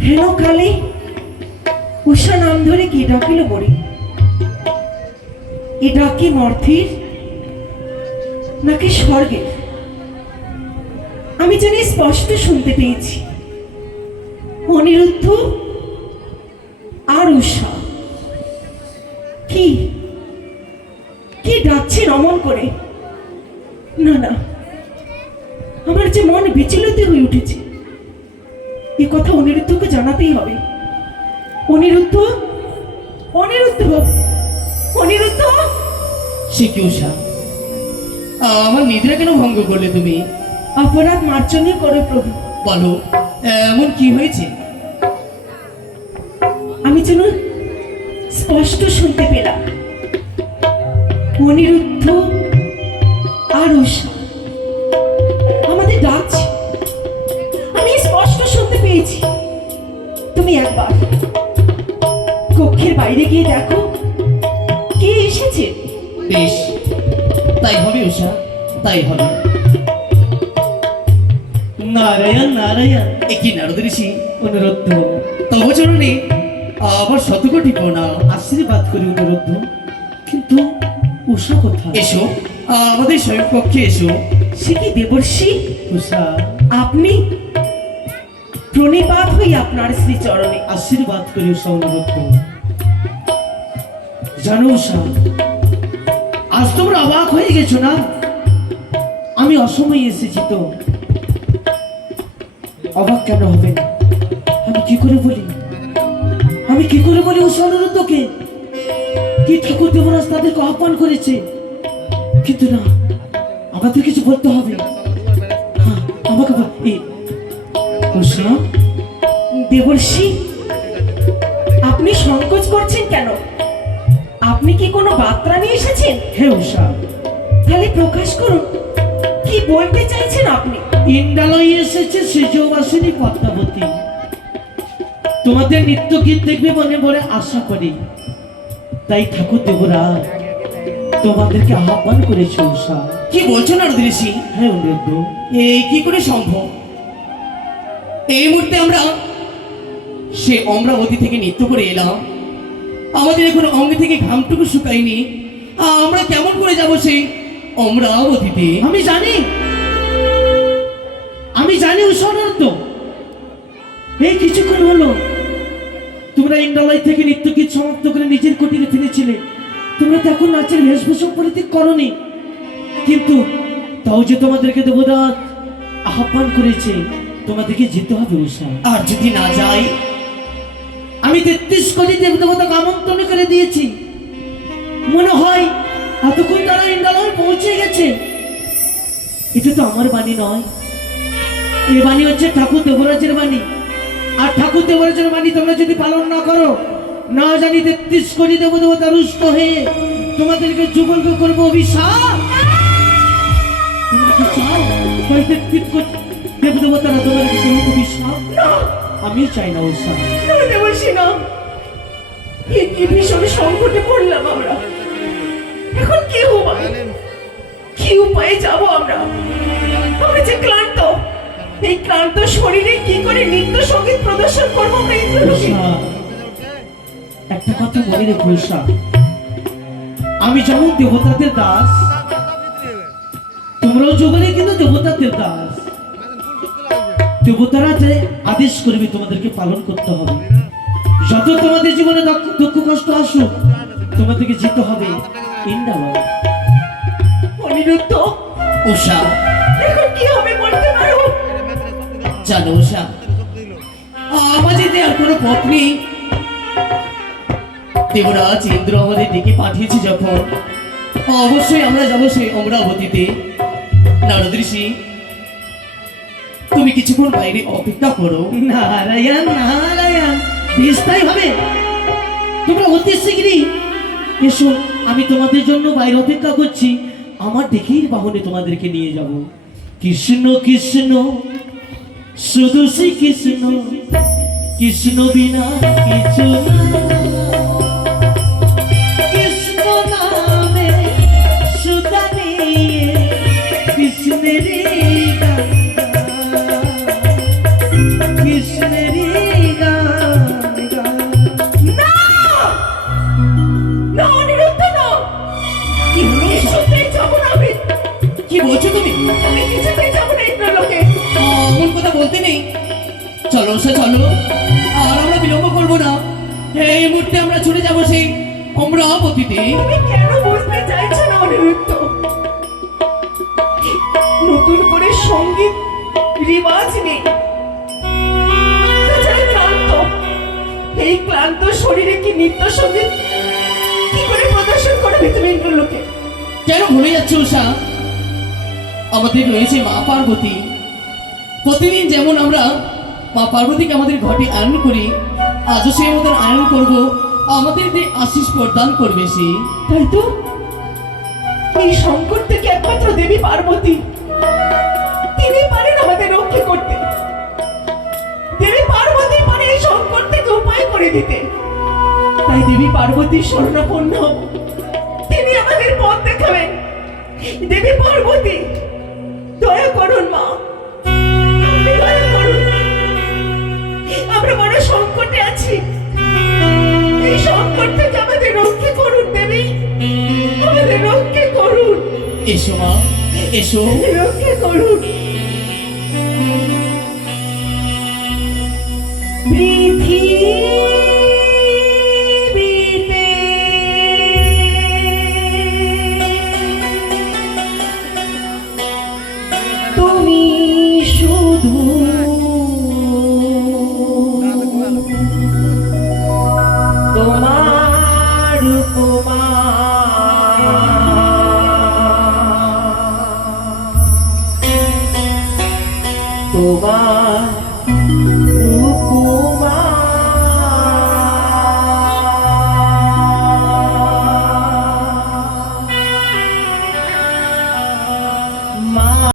হেন কালে। উষা নাম ধরে কে ডাকিল মরি এ ডাকি মর্থির? নাকি স্বর্গের আমি জানি স্পষ্ট শুনতে পেয়েছি। অনিরুদ্ধ আর উষা। কি? কি ডাকছে অমন করে? না না। আমার যে মন বিচলিত হয়ে উঠেছে। এ কথা অনিরুদ্ধকে জানাতেই হবে। অনিরুদ্ধ? অনিরুদ্ধ? অনিরুদ্ধ? সে কি উষা আমার নিদ্রা কেন ভঙ্গ করলে তুমি? অপরাধ মার্জনী করে প্রভু। বলো এমন কি হয়েছে? আমি যেন স্পষ্ট শুনতে পেলাম। অনিরুদ্ধ আর উষা আমাদের ডাকছে পেয়েছি। তুমি একবার কক্ষের বাইরে গিয়ে দেখো কে এসেছে। বেশ তাই হবে উষা তাই হবে। নারায়ণ নারায়ণ একই নারদ ঋষি? অনুরোধ তব চরণে আবার শতকোটি প্রণাম আশীর্বাদ করি অনুরোধ কিন্তু উষা কোথায়? এসো আমাদের স্বয়ং পক্ষে এসো। সে কি দেবর্ষি? উষা। আপনি প্রণিপাত হই আপনার শ্রীচরণে। আশীর্বাদ করি অনুরোধ জানো উষা, আজ তোমরা অবাক হয়ে গেছো না? আমি অসময়ে এসেছি তো। অবাক কেন হবে? আমি কি করে বলি? আমি কি করে বলি উষা অনুরোধকে কি ঠাকুর দেবরাজ তাদেরকে আহ্বান করেছে? কিন্তু না, আমাদের কিছু বলতে হবে। হ্যাঁ আমাকে এই দেবর্ষি আপনি সংকোচ করছেন কেন? আপনি কি কোনো বার্তা নিয়ে এসেছেন? হে উষা তাহলে প্রকাশ করুন কি বলতে চাইছেন আপনি? ইন্দ্রালয়ে এসেছে সেজবাসিনী পদ্মাবতী। তোমাদের নৃত্য গীত দেখবে মনে মনে আশা করি। তাই ঠাকুর দেবরা তোমাদেরকে আহ্বান করেছে উষা। কি বলছো না ঋষি? হ্যাঁ অনুরোধ এই কি করে সম্ভব? এই মুহূর্তে আমরা সে অমরাবতী থেকে নৃত্য করে এলাম। আমাদের এখন অঙ্গে থেকে ঘামটুকু শুকায়নি। আমরা কেমন করে যাব সেই অমরাবতীতে? আমি জানি। আমি জানি উষানন্দ এই কিছুক্ষণ হলো। তোমরা ইন্দ্রালয় থেকে নৃত্য গীত সমাপ্ত করে নিজের কুটিরে ফিরেছিলে। তোমরা তো এখন নাচের বেশভূষণ পরিত্যাগ করনি। কিন্তু তাও যে তোমাদেরকে দেবদাত আহ্বান করেছে তোমাদেরকে যেতে হবে উষা আর যদি না যাই? আমি তেত্রিশ কোটি দেবদেবতাকে আমন্ত্রণ করে দিয়েছি। মনে হয় এতক্ষণ তারা ইন্দ্রালয় পৌঁছে গেছে। এটা তো আমার বাণী নয়। এই বাণী হচ্ছে ঠাকুর দেবরাজের বাণী। আর ঠাকুর দেবরাজের বাণী তোমরা যদি পালন না করো না জানি তেত্রিশ কোটি দেবদেবতা রুষ্ট হয়ে তোমাদেরকে যুগলক করব অভিশাপ। তোমরা কি চাও? তাই তেত্রিশ কোটি দেবদেবতারা তোমাদেরকে করুক অভিশাপ না। আমি চাই না উৎসাহ না দেবর্ষি না। এ কি ভীষণ সংকটে পড়লাম আমরা। এখন কি উপায়? কি উপায়ে যাব আমরা? আমরা যে ক্লান্ত এই ক্লান্ত শরীরে কি করে নৃত্য সংগীত প্রদর্শন করব আমরা একটা কথা মনে রেখো আমি যেমন দেবতাদের দাস তোমরাও যোগালে কিন্তু দেবতাদের দাস। দেবতারা যে আদেশ করবে তোমাদেরকে পালন করতে হবে। যত তোমাদের জীবনে দুঃখ- কষ্ট আসুক, তোমাদেরকে যেতে হবে পাঠিয়েছে যখন। অবশ্যই আমরা যাব সেই অমরাবতীতে। নারদ তুমি কিছুক্ষণ বাইরে অপেক্ষা করো। নারায়ণ নারায়ণ বেশ হবে। তোমরা অতি শীঘ্রই এসো। আমি তোমাদের জন্য বাইরে অপেক্ষা করছি। আমার দেখেই বাহনে তোমাদেরকে নিয়ে যাব। কৃষ্ণ কৃষ্ণ শুধু শ্রী কৃষ্ণ কৃষ্ণ বিনা কিছু না। আমি এই কথা বলতে নেই। চলো সে চলো। আর আমরা বিলম্ব করব না। এই মুহূর্তে আমরা ছুটে যাব সেই অমরাবতীতে। নতুন করে সংগীত রিওয়াজ নেই। ক্লান্ত। এই ক্লান্ত শরীরে কি নৃত্য সংগীত কি করে প্রদর্শন করবে তুমি ইন্দ্রলোকে কেন ভুলে যাচ্ছে উষা আমাদের রয়েছে মা পার্বতী। প্রতিদিন যেমন আমরা মা পার্বতীকে আমাদের ঘটে আয়ন করি, আজও সেই মতন আয়ন করব, আমাদের যে আশিস প্রদান করবে সে। তাই তো? এই সংকট থেকে একমাত্র দেবী পার্বতী? তিনি পারেন আমাদের রক্ষা করতে। দেবী পার্বতী পারে এই সংকট থেকে উপায় করে দিতে। তাই দেবী পার্বতীর স্বর্ণপন্ন হব। তিনি আমাদের পথ দেখাবেন। দেবী পার্বতী দয়া করুন মা। দয়া করুন। আমরা বড় সংকটে আছি। এই সংকট থেকে আমাদের রক্ষা করুন দেবী। আমাদের রক্ষা করুন। এসো মা। এসো। রক্ষা করুন। পৃথিবী Allah